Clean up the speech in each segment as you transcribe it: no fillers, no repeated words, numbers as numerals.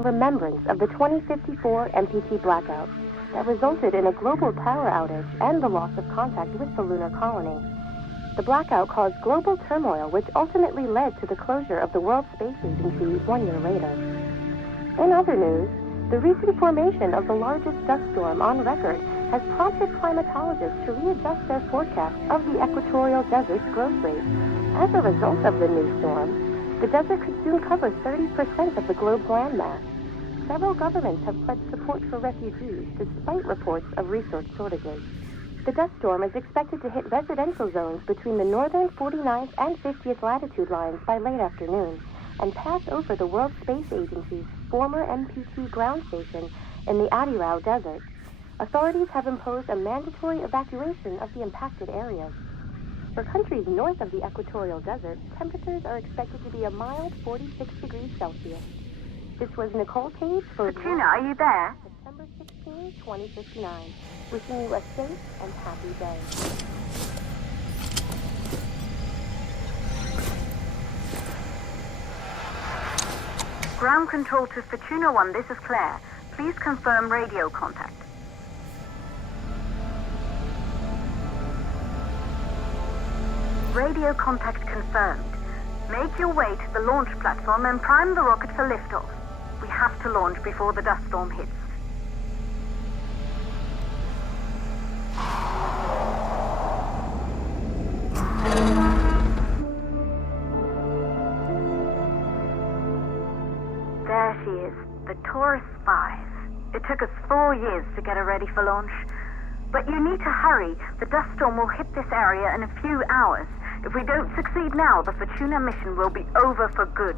in remembrance of the 2054 MPT blackout that resulted in a global power outage and the loss of contact with the lunar colony. The blackout caused global turmoil, which ultimately led to the closure of the World Space Agency 1 year later. In other news, the recent formation of the largest dust storm on record has prompted climatologists to readjust their forecast of the equatorial desert's growth rate. As a result of the new storm, the desert could soon cover 30% of the globe's landmass. Several governments have pledged support for refugees despite reports of resource shortages. The dust storm is expected to hit residential zones between the northern 49th and 50th latitude lines by late afternoon and pass over the World Space Agency's former MPT ground station in the Adirau Desert. Authorities have imposed a mandatory evacuation of the impacted areas. For countries north of the equatorial desert, temperatures are expected to be a mild 46 degrees Celsius. This was Nicole Page for Fortuna, are you there? September 16, 2059. Wishing you a safe and happy day. Ground control to Fortuna 1, this is Claire. Please confirm radio contact. Radio contact confirmed. Make your way to the launch platform and prime the rocket for liftoff. We have to launch before the dust storm hits. There she is, the Taurus 5. It took us 4 years to get her ready for launch. But you need to hurry. The dust storm will hit this area in a few hours. If we don't succeed now, the Fortuna mission will be over for good.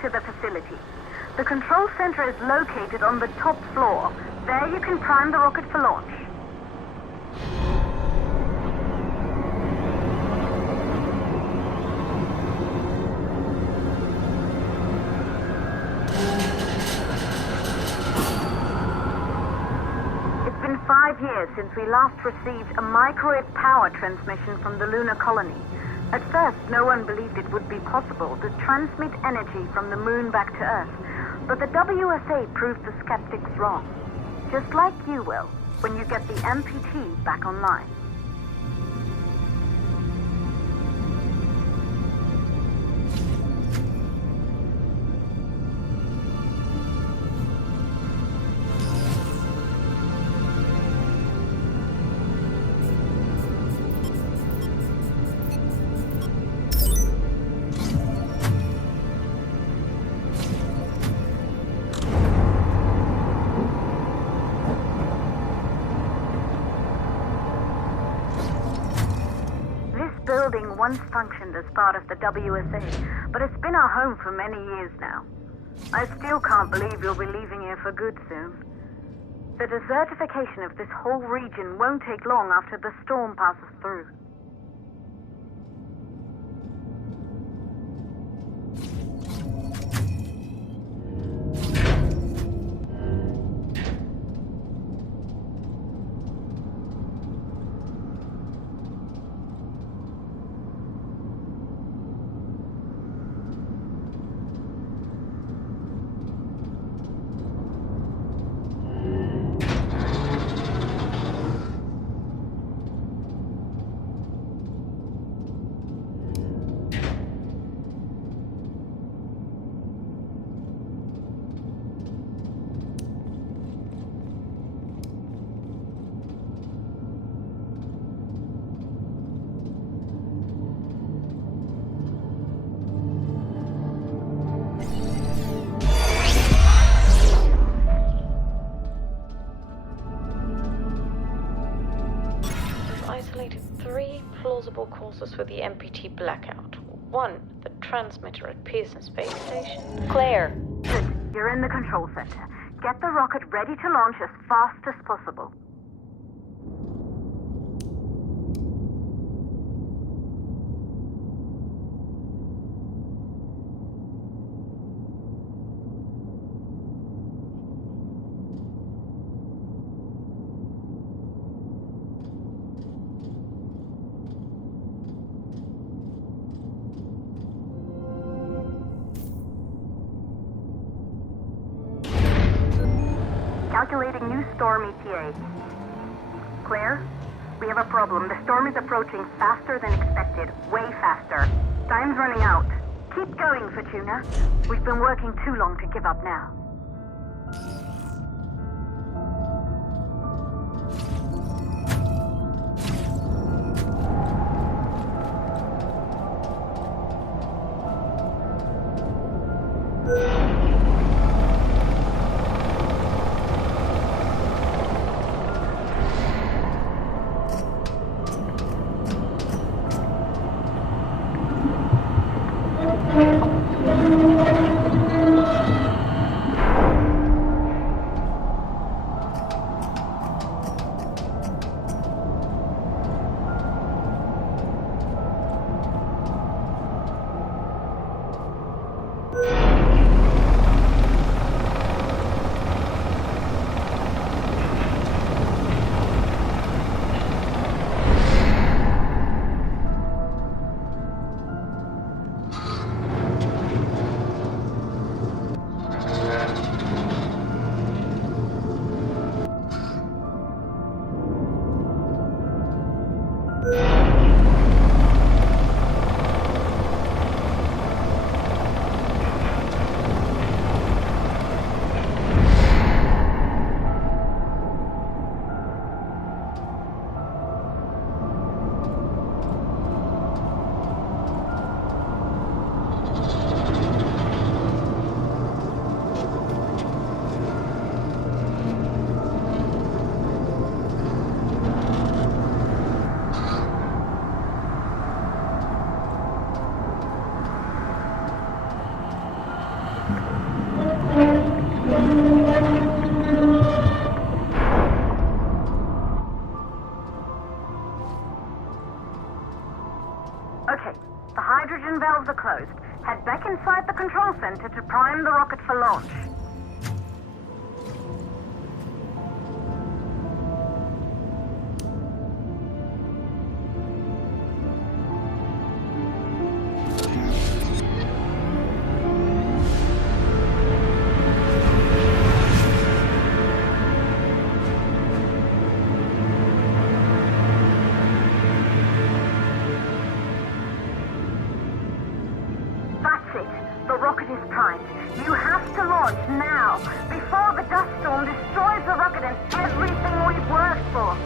To the facility. The control center is located on the top floor. There you can prime the rocket for launch. It's been 5 years since we last received a microwave power transmission from the lunar colony. At first, no one believed it would be possible to transmit energy from the moon back to Earth, but the WSA proved the skeptics wrong. Just like you will, when you get the MPT back online. Building once functioned as part of the WSA, but it's been our home for many years now. I still can't believe you'll be leaving here for good soon. The desertification of this whole region won't take long after the storm passes through. Isolated 3 plausible causes for the MPT blackout. 1, the transmitter at Pearson Space Station. Claire. Good. You're in the control center. Get the rocket ready to launch as fast as possible. Calculating new storm ETA. Claire, we have a problem. The storm is approaching faster than expected. Way faster. Time's running out. Keep going, Fortuna. We've been working too long to give up now. Okay, the hydrogen valves are closed. Head back inside the control center to prime the rocket for launch. The rocket is primed. You have to launch now, before the dust storm destroys the rocket and everything we've worked for.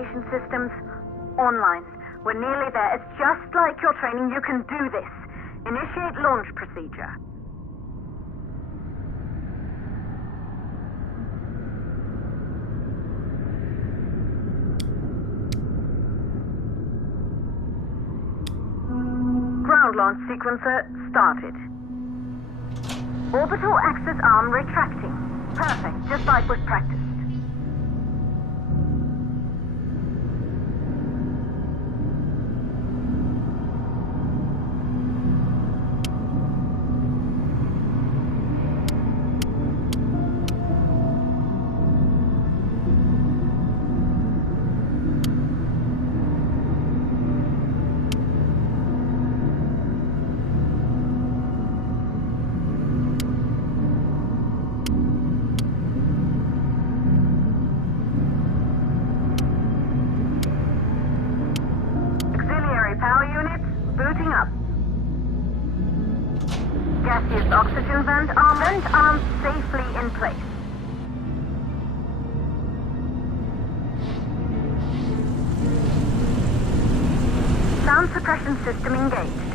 navigation systems online. We're nearly there. It's just like your training. You can do this. Initiate launch procedure. Ground launch sequencer started. Orbital axis arm retracting. Perfect, just like was practiced. Power units booting up. Gaseous oxygen vent arm safely in place. Sound suppression system engaged.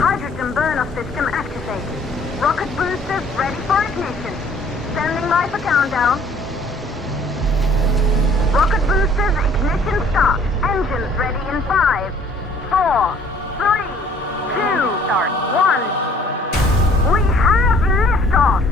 Hydrogen burn-off system activated. Rocket boosters ready for ignition. Standing by for countdown. Rocket boosters ignition start. Engines ready in 5, 4, 3, 2, start 1. We have liftoff!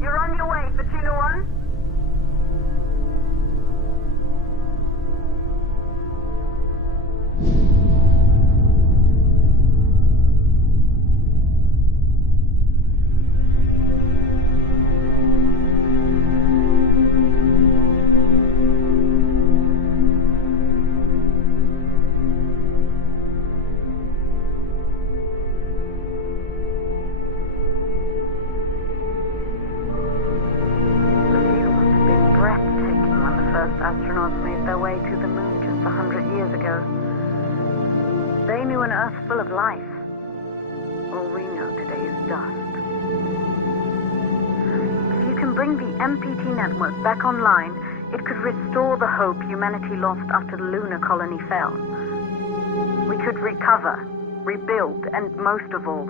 You're on your way, Fortuna 1. Astronauts made their way to the moon just 100 years ago. They knew an Earth full of life. All we know today is dust. If you can bring the MPT network back online, it could restore the hope humanity lost after the lunar colony fell. We could recover, rebuild, and most of all,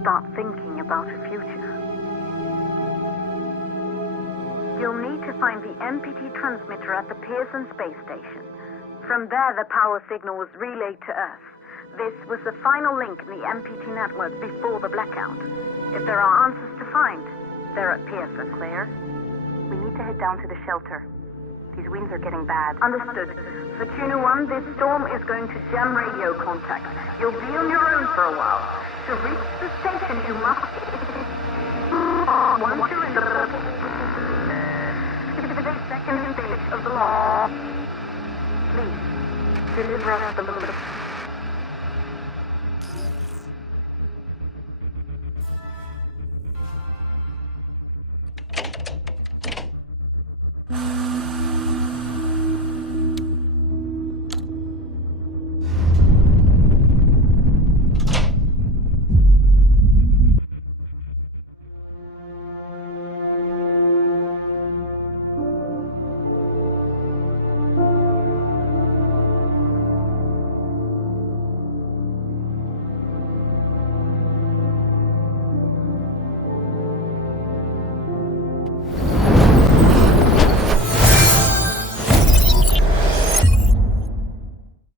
start thinking about a future. You'll need to find the MPT transmitter at the Pearson space station. From there, the power signal was relayed to Earth. This was the final link in the MPT network before the blackout. If there are answers to find, they're at Pearson. Claire, we need to head down to the shelter. These winds are getting bad. Understood. Fortuna 1, this storm is going to jam radio contact. You'll be on your own for a while. To reach the station, you must... Once you're in the... second stage of the law. Please, deliver us the loop.